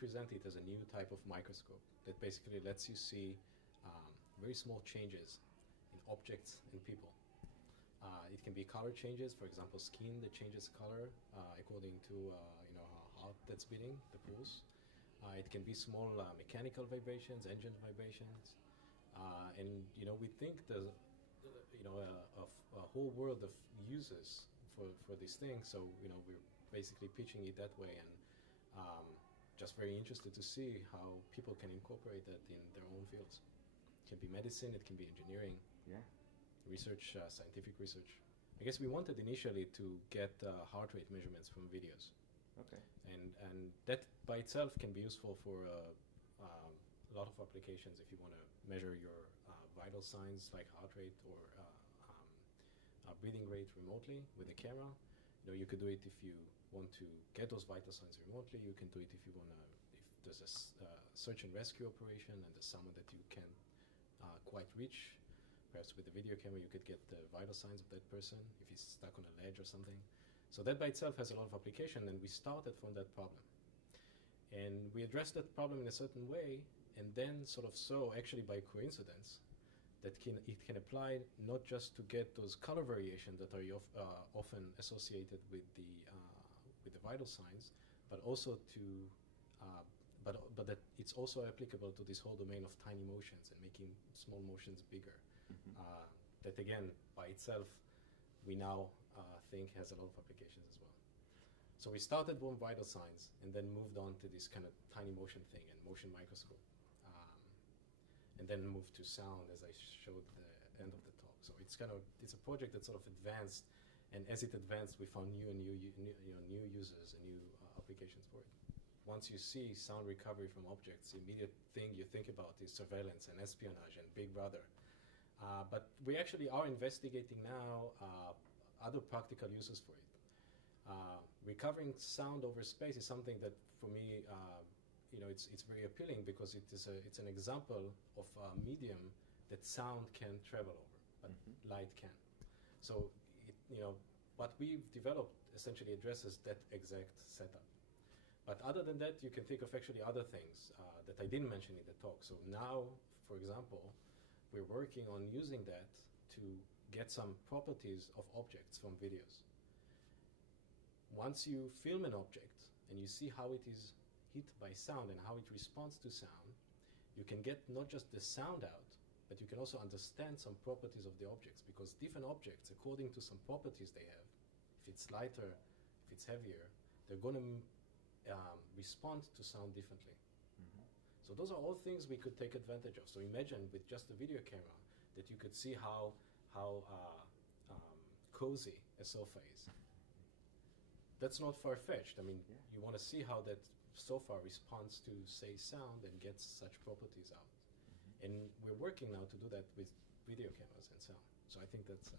present it as a new type of microscope that basically lets you see very small changes in objects and people. It can be color changes, for example, skin that changes color according to how hot that's beating, the pulse. It can be small mechanical vibrations, engine vibrations, and we think there's a whole world of uses for these things. So we're basically pitching it that way, and just very interested to see how people can incorporate that in their own fields. It can be medicine, it can be engineering. Yeah. Research, scientific research. I guess we wanted initially to get heart rate measurements from videos. Okay. And that by itself can be useful for a lot of applications if you want to measure your vital signs like heart rate or breathing rate remotely with a camera. You could do it if you want to get those vital signs remotely. You can do it if you want to, if there's a search and rescue operation and there's someone that you can't quite reach. Perhaps with the video camera you could get the vital signs of that person if he's stuck on a ledge or something. So that by itself has a lot of application, and we started from that problem. And we addressed that problem in a certain way, and then sort of saw, actually by coincidence, that it can apply not just to get those color variations that are often associated with the vital signs, but also to but that it's also applicable to this whole domain of tiny motions and making small motions bigger. Mm-hmm. That again, by itself, we now think has a lot of applications as well. So we started with vital signs and then moved on to this kind of tiny motion thing and motion microscope. And then moved to sound, as I showed at the end of the talk. So it's a project that sort of advanced, and as it advanced, we found new users and new applications for it. Once you see sound recovery from objects, the immediate thing you think about is surveillance and espionage and Big Brother. But we actually are investigating now other practical uses for it. Recovering sound over space is something that, for me, it's very appealing because it's an example of a medium that sound can travel over, but light can. So, what we've developed essentially addresses that exact setup. But other than that, you can think of actually other things that I didn't mention in the talk. So now, for example, we're working on using that to get some properties of objects from videos. Once you film an object and you see how it is hit by sound and how it responds to sound, you can get not just the sound out, but you can also understand some properties of the objects, because different objects, according to some properties they have, if it's lighter, if it's heavier, they're going to respond to sound differently. Mm-hmm. So those are all things we could take advantage of. So imagine with just a video camera that you could see how cozy a sofa is. That's not far-fetched. I mean, you want to see how that sofa responds to, say, sound and gets such properties out. Mm-hmm. And we're working now to do that with video cameras and sound. So I think that's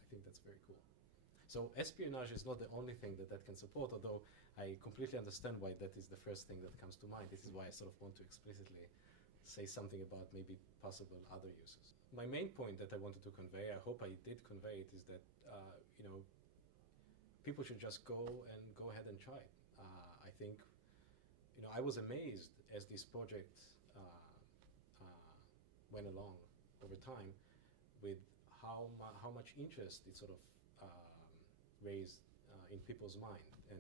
very cool. So espionage is not the only thing that can support, although I completely understand why that is the first thing that comes to mind. This is why I sort of want to explicitly say something about maybe possible other uses. My main point that I wanted to convey, I hope I did convey it, is that people should just go ahead and try it. I think, I was amazed as this project went along over time with how much interest it sort of raised in people's mind. And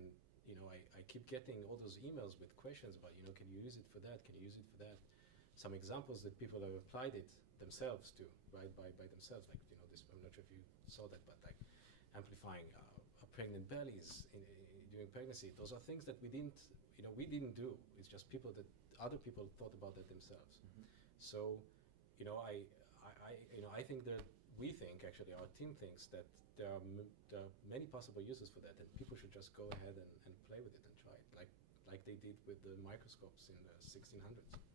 I keep getting all those emails with questions about, can you use it for that? Can you use it for that? Some examples that people have applied it themselves to, right, by themselves, like, this, I'm not sure if you saw that, but like amplifying pregnant bellies during pregnancy. Those are things that we didn't do. It's just other people thought about that themselves. Mm-hmm. So, I think that actually our team thinks that there are many possible uses for that, and people should just go ahead and play with it and try it, like they did with the microscopes in the 1600s.